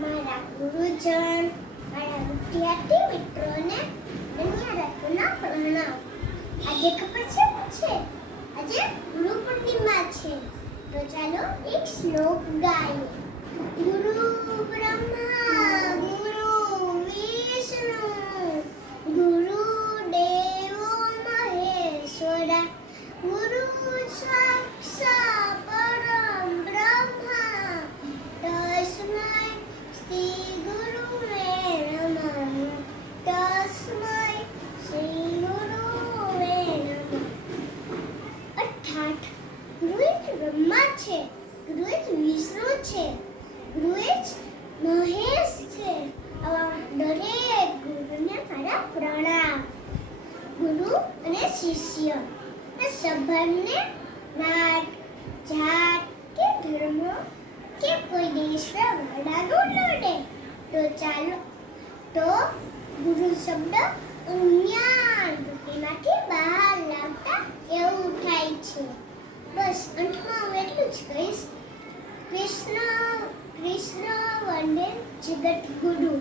મારા ગુરુજન, મારા વિદ્યાર્થી મિત્રોને ધન્યવાદના પ્રણામ. આજે ખબર છે શું છે? આજે ગુરુ પૂર્ણિમા છે. તો ચાલો એક શ્લોક ગાઈએ. ગુરુ બ્રહ્મા ગુરુ વિષ્ણુ ગુરુ દેવો મહેશ્વરા ગુરુ સાક્ષાત પરમ બ્રહ્મા તસ્મૈ શ્રી ગુરુવે નમઃ. તસ્મૈ શ્રી ગુરુવે નમઃ. અર્થાત ગુરુ એક બ્રહ્મા છે, ગુરુ એક વિષ્ણુ છે, ગુરુ એક મહેશ છે. આવા દરેક ગુરુને મારા પ્રણામ. ગુરુ અને શિષ્ય આ સંબંધને નાત, જાત કે ધર્મ કે કોઈ દેશના વડાનું લડે તો ગુરુ શબ્દ જ્ઞાન રૂપીમાંથી બહાર લાવતા એવું થાય છે. બસ અંતમાં હું એટલું જ કહીશ, કૃષ્ણ વંદે જગત ગુરુ.